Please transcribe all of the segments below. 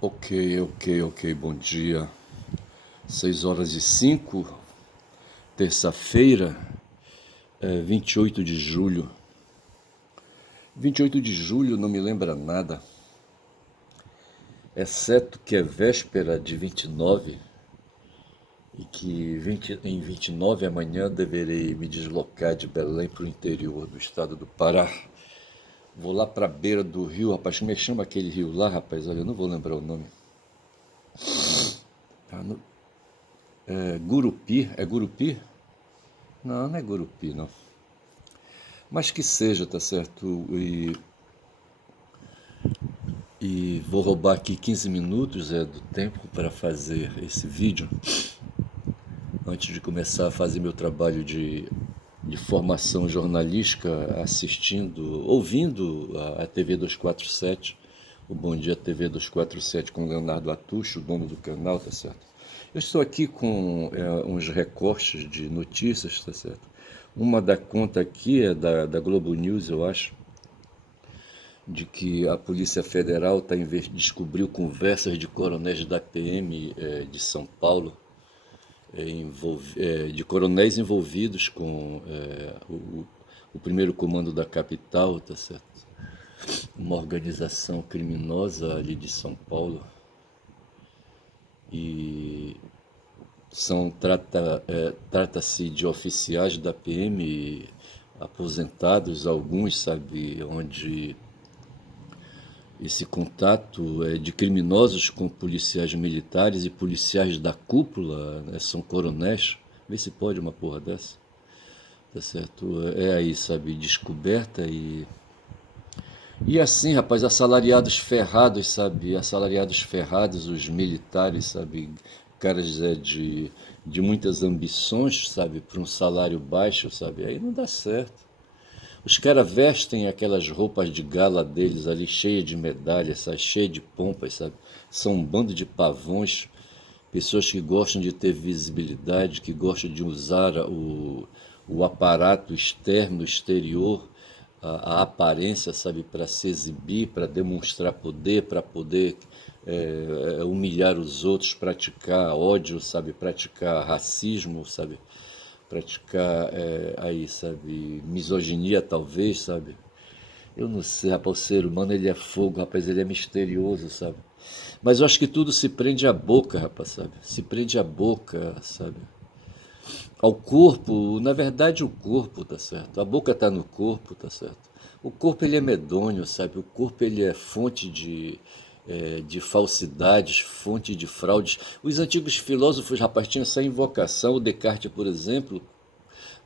Ok, bom dia. 6h05, terça-feira, 28 de julho. 28 de julho não me lembra nada, exceto que é véspera de 29 e que em 29 amanhã deverei me deslocar de Belém para o interior do estado do Pará. Vou lá para a beira do rio, rapaz, como é que chama aquele rio lá, rapaz? Olha, eu não vou lembrar o nome. Gurupi, é Gurupi? Não, não é Gurupi, não. Mas que seja, tá certo? E vou roubar aqui 15 minutos do tempo para fazer esse vídeo, antes de começar a fazer meu trabalho de formação jornalística, ouvindo a TV 247, o Bom Dia TV 247 com o Leonardo Atucho, o dono do canal, tá certo? Eu estou aqui com uns recortes de notícias, tá certo? Uma da conta aqui é da Globo News, eu acho, de que a Polícia Federal descobriu conversas de coronéis da PM de São Paulo, de coronéis envolvidos com o primeiro comando da capital, tá certo? Uma organização criminosa ali de São Paulo. E trata-se de oficiais da PM aposentados, alguns, sabe, onde esse contato de criminosos com policiais militares e policiais da cúpula, né, são coronéis. Vê se pode uma porra dessa, tá certo? É aí, sabe, descoberta e assim, rapaz, assalariados ferrados, sabe, assalariados ferrados, os militares, sabe, caras de muitas ambições, sabe, para um salário baixo, sabe, aí não dá certo. Os caras vestem aquelas roupas de gala deles ali, cheia de medalhas, sabe? Cheia de pompas, sabe? São um bando de pavões, pessoas que gostam de ter visibilidade, que gostam de usar o aparato externo, exterior, a aparência, sabe? Para se exibir, para demonstrar poder, para poder humilhar os outros, praticar ódio, sabe? Praticar racismo, sabe? Praticar aí, sabe, misoginia talvez, sabe? Eu não sei, rapaz, o ser humano ele é fogo, rapaz, ele é misterioso, sabe? Mas eu acho que tudo se prende à boca, rapaz, sabe? Se prende à boca, sabe? Ao corpo, na verdade o corpo, tá certo? A boca tá no corpo, tá certo? O corpo ele é medonho, sabe? O corpo ele é fonte de falsidades, fonte de fraudes. Os antigos filósofos, rapaz, tinham essa invocação, o Descartes, por exemplo,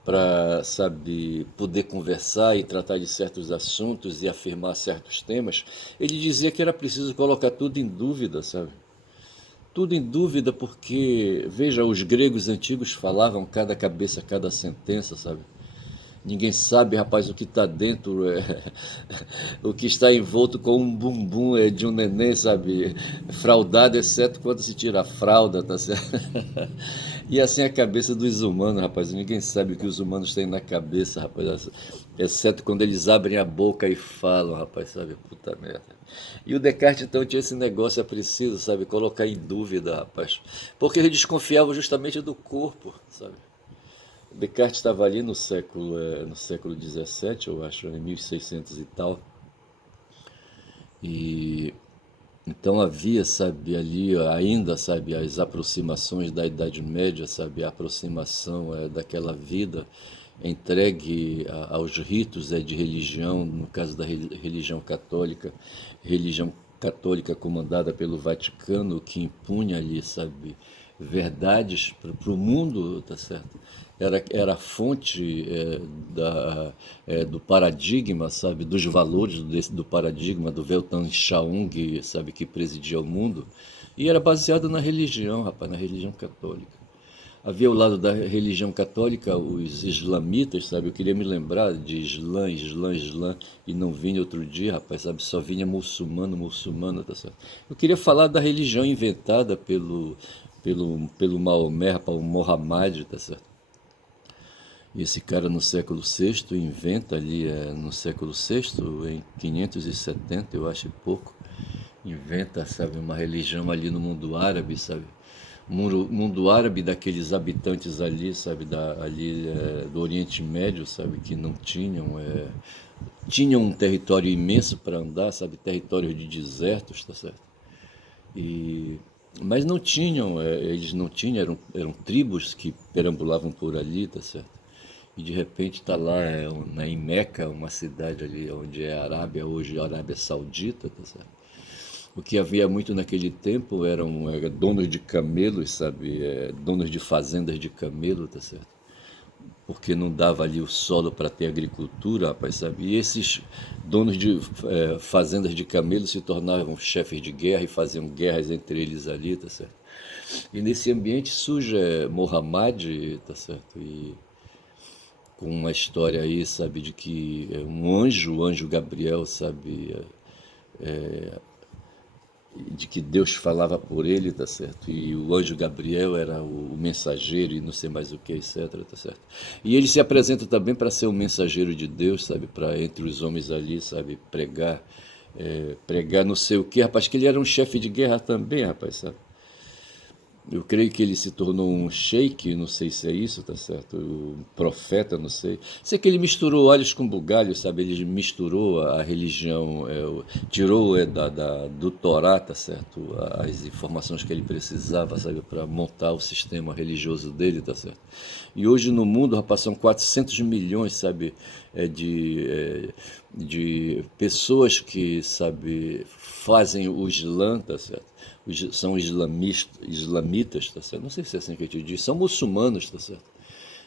para, sabe, poder conversar e tratar de certos assuntos e afirmar certos temas, ele dizia que era preciso colocar tudo em dúvida, sabe? Tudo em dúvida porque, veja, os gregos antigos falavam cada cabeça, cada sentença, sabe? Ninguém sabe, rapaz, o que está dentro, o que está envolto com um bumbum de um neném, sabe? Fraudado, exceto quando se tira a fralda, tá certo? E assim a cabeça dos humanos, rapaz. Ninguém sabe o que os humanos têm na cabeça, rapaz. Exceto quando eles abrem a boca e falam, rapaz, sabe? Puta merda. E o Descartes, então, tinha esse negócio, é preciso, sabe? Colocar em dúvida, rapaz. Porque ele desconfiava justamente do corpo, sabe? Descartes estava ali no século XVII, eu acho, em 1600 e tal. E então havia, sabe, ali ainda, sabe, as aproximações da Idade Média, sabe, a aproximação daquela vida entregue aos ritos de religião, no caso da religião católica comandada pelo Vaticano, que impunha ali, sabe, verdades para o mundo, tá certo? Era a fonte do paradigma, sabe, dos valores do paradigma do Weltan Shaung, sabe, que presidia o mundo, e era baseado na religião, rapaz, na religião católica. Havia ao lado da religião católica os islamitas, sabe? Eu queria me lembrar de Islã, e não vinha outro dia, rapaz, sabe? Só vinha muçulmano, tá certo? Eu queria falar da religião inventada pelo Maomé, rapaz, o Mohammed, tá certo? E esse cara no século VI inventa ali, no século VI, em 570, eu acho pouco, inventa, sabe, uma religião ali no mundo árabe, sabe? Mundo árabe daqueles habitantes ali, sabe, do Oriente Médio, sabe, que não tinham um território imenso para andar, sabe, território de desertos, tá certo? E, mas não tinham, eles não tinham, eram tribos que perambulavam por ali, tá certo? E de repente está lá em Meca, uma cidade ali onde é a Arábia, hoje a Arábia Saudita, tá certo? O que havia muito naquele tempo eram donos de camelos, sabe? Donos de fazendas de camelo, tá certo? Porque não dava ali o solo para ter agricultura, rapaz, sabe? E esses donos de fazendas de camelo se tornavam chefes de guerra e faziam guerras entre eles ali, tá certo? E nesse ambiente surge Muhammad, tá certo? E com uma história aí, sabe, de que um anjo, o anjo Gabriel, sabe, de que Deus falava por ele, tá certo? E o anjo Gabriel era o mensageiro e não sei mais o que, etc, tá certo? E ele se apresenta também para ser o mensageiro de Deus, sabe? Para entre os homens ali, sabe? Pregar não sei o que, rapaz, que ele era um chefe de guerra também, rapaz, sabe? Eu creio que ele se tornou um sheik, não sei se é isso, tá certo? Um profeta, não sei. Sei que ele misturou alhos com bugalhos, sabe? Ele misturou a religião, tirou do Torá, tá certo? As informações que ele precisava, sabe? Para montar o sistema religioso dele, tá certo? E hoje no mundo, rapaz, são 400 milhões, sabe? De pessoas que, sabe, fazem o Islã, tá certo? São islamitas, tá certo? Não sei se é assim que eu te diz, são muçulmanos, tá certo?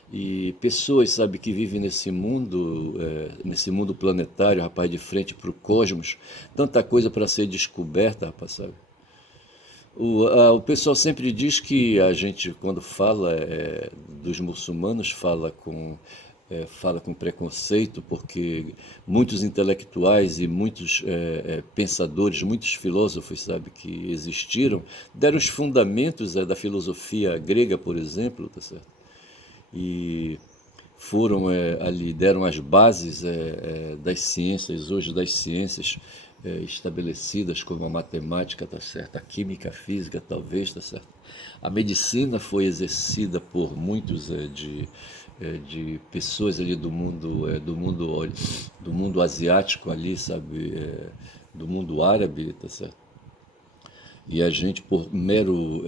E pessoas, sabe, que vivem nesse mundo planetário, rapaz, de frente para o cosmos, tanta coisa para ser descoberta, rapaz, sabe? O pessoal sempre diz que a gente, quando fala dos muçulmanos, fala com preconceito, porque muitos intelectuais e muitos pensadores, muitos filósofos, sabe, que existiram, deram os fundamentos da filosofia grega, por exemplo, tá certo? E foram ali, deram as bases das ciências, hoje das ciências estabelecidas como a matemática, tá certo? A química, a física, talvez, tá certo? A medicina foi exercida por muitos de pessoas ali do mundo asiático ali, sabe? Do mundo árabe, tá certo? E a gente, por mero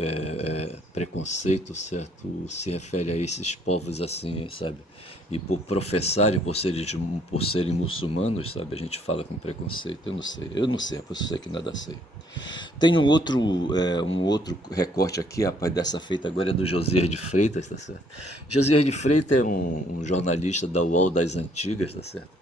preconceito, certo, se refere a esses povos assim, sabe? E por professarem, por serem muçulmanos, sabe? A gente fala com preconceito. Eu não sei, eu sei que nada sei. Tem um outro recorte aqui, rapaz, dessa feita agora é do Josias de Freitas, tá certo? Josias de Freitas é um jornalista da UOL das antigas, tá certo?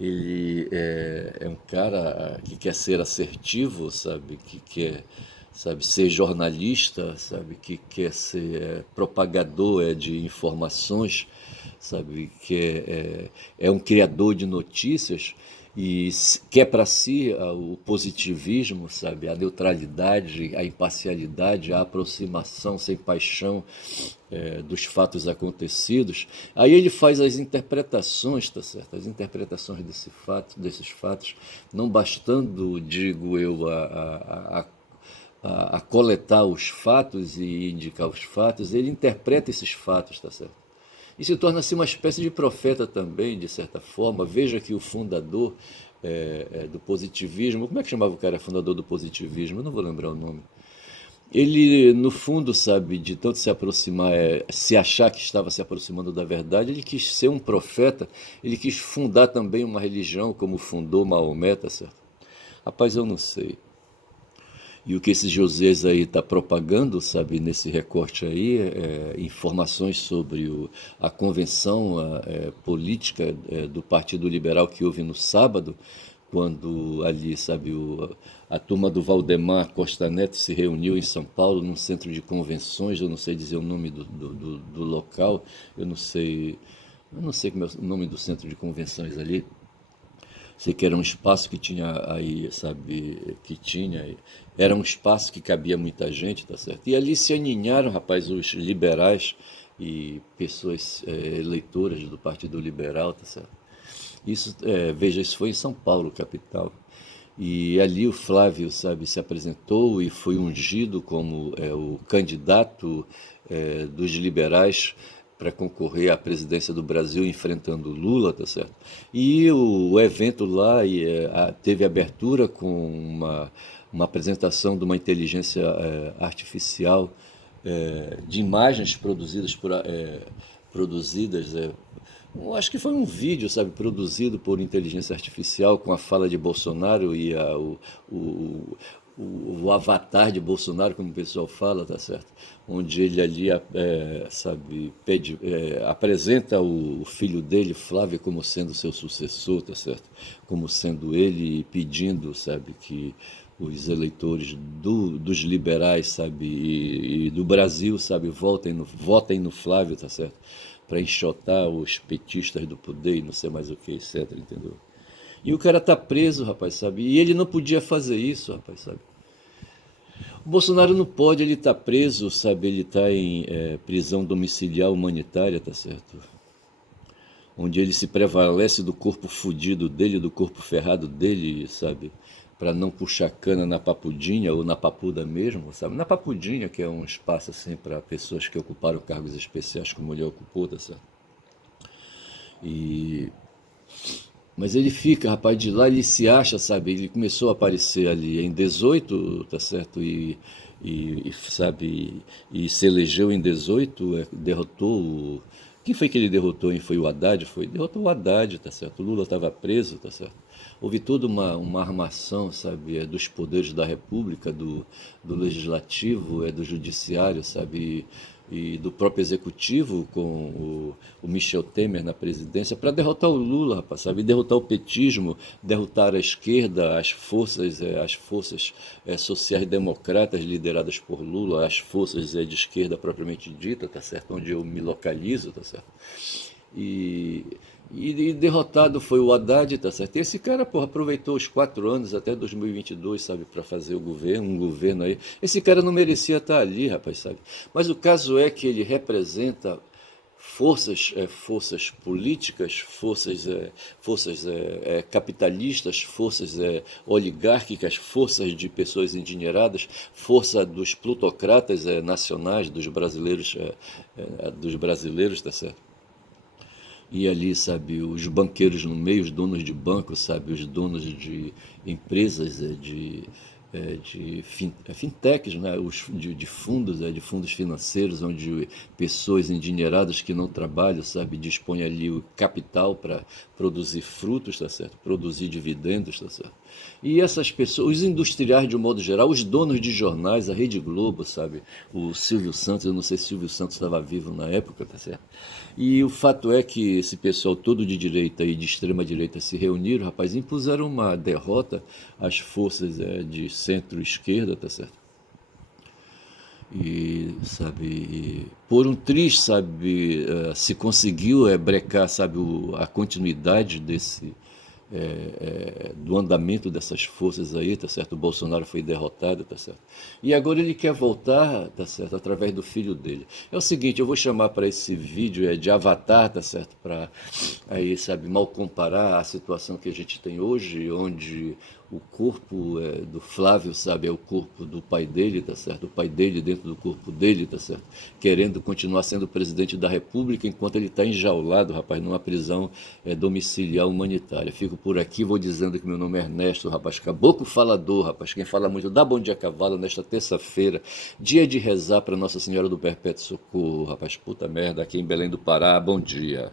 Ele é um cara que quer ser assertivo, sabe? Que quer, sabe, ser jornalista, sabe? Que quer ser propagador de informações, sabe? Que é um criador de notícias e quer para si o positivismo, sabe? A neutralidade, a imparcialidade, a aproximação sem paixão dos fatos acontecidos. Aí ele faz as interpretações, tá certo? As interpretações desses fatos, não bastando, digo eu, a coletar os fatos e indicar os fatos, ele interpreta esses fatos, tá certo? E se torna-se uma espécie de profeta também, de certa forma. Veja que o fundador do positivismo, como é que chamava o cara fundador do positivismo? Eu não vou lembrar o nome. Ele, no fundo, sabe, de tanto se aproximar, se achar que estava se aproximando da verdade, ele quis ser um profeta, ele quis fundar também uma religião, como fundou Maomé, tá certo? Rapaz, eu não sei. E o que esse Josias aí está propagando, sabe, nesse recorte aí, informações sobre a convenção política do Partido Liberal que houve no sábado, quando ali, sabe, a turma do Valdemar Costa Neto se reuniu em São Paulo, num centro de convenções, eu não sei dizer o nome do local, eu não sei como é o nome do centro de convenções ali. Sei que era um espaço que tinha aí, sabe, era um espaço que cabia muita gente, tá certo? E ali se aninharam, rapaz, os liberais e pessoas eleitoras do Partido Liberal, tá certo? Veja, isso foi em São Paulo, capital. E ali o Flávio, sabe, se apresentou e foi ungido como o candidato dos liberais para concorrer à presidência do Brasil enfrentando Lula, tá certo? E o evento lá teve abertura com uma apresentação de uma inteligência artificial de imagens produzidas, acho que foi um vídeo, sabe, produzido por inteligência artificial com a fala de Bolsonaro e o avatar de Bolsonaro, como o pessoal fala, tá certo? Onde ele ali, sabe, apresenta o filho dele, Flávio, como sendo seu sucessor, tá certo? Como sendo ele pedindo, sabe, que os eleitores dos liberais, sabe, e do Brasil, sabe, votem no Flávio, tá certo? Para enxotar os petistas do poder e não sei mais o que, etc, entendeu? E o cara tá preso, rapaz, sabe? E ele não podia fazer isso, rapaz, sabe? O Bolsonaro não pode, ele tá preso, sabe? Ele tá em prisão domiciliar humanitária, tá certo? Onde ele se prevalece do corpo fudido dele, do corpo ferrado dele, sabe? Para não puxar cana na papudinha ou na papuda mesmo, sabe? Na papudinha, que é um espaço assim para pessoas que ocuparam cargos especiais como ele ocupou, tá certo? E mas ele fica, rapaz, de lá ele se acha, sabe? Ele começou a aparecer ali em 18, tá certo? Sabe, e se elegeu em 18, derrotou o. Quem foi que ele derrotou, hein? Foi o Haddad? Derrotou o Haddad, tá certo? O Lula estava preso, tá certo? Houve toda uma armação, sabe, dos poderes da República, do Legislativo, do Judiciário, sabe, e do próprio Executivo, com o Michel Temer na presidência, para derrotar o Lula, rapaz, sabe, derrotar o petismo, derrotar a esquerda, as forças sociais-democratas lideradas por Lula, as forças de esquerda propriamente dita, tá certo, onde eu me localizo, tá certo. E, e derrotado foi o Haddad, tá certo? E esse cara, porra, aproveitou os 4 anos até 2022, sabe, para fazer um governo aí. Esse cara não merecia estar ali, rapaz, sabe? Mas o caso é que ele representa forças políticas, forças capitalistas, forças oligárquicas, forças de pessoas endinheiradas, força dos plutocratas nacionais, dos brasileiros, tá certo? E ali, sabe, os banqueiros no meio, os donos de bancos, sabe, os donos de empresas, fintechs, né, de fundos financeiros, onde pessoas endinheiradas que não trabalham, sabe, dispõem ali o capital para produzir frutos, tá certo? Produzir dividendos, tá certo? E essas pessoas, os industriais de um modo geral, os donos de jornais, a Rede Globo, sabe? O Silvio Santos, eu não sei se o Silvio Santos estava vivo na época, tá certo? E o fato é que esse pessoal todo de direita e de extrema direita se reuniram, rapaz, e impuseram uma derrota às forças de centro-esquerda, tá certo? E, sabe, por um triz, sabe, se conseguiu brecar, sabe, a continuidade do andamento dessas forças aí, tá certo? O Bolsonaro foi derrotado, tá certo? E agora ele quer voltar, tá certo? Através do filho dele. É o seguinte, eu vou chamar para esse vídeo de Avatar, tá certo? Para aí, sabe, mal comparar a situação que a gente tem hoje, onde o corpo do Flávio, sabe, é o corpo do pai dele, tá certo? O pai dele dentro do corpo dele, tá certo? Querendo continuar sendo presidente da República enquanto ele está enjaulado, rapaz, numa prisão domiciliar humanitária. Fico por aqui, vou dizendo que meu nome é Ernesto, rapaz, caboclo falador, rapaz, quem fala muito dá bom dia a cavalo nesta terça-feira, dia de rezar para Nossa Senhora do Perpétuo Socorro, rapaz, puta merda, aqui em Belém do Pará, bom dia.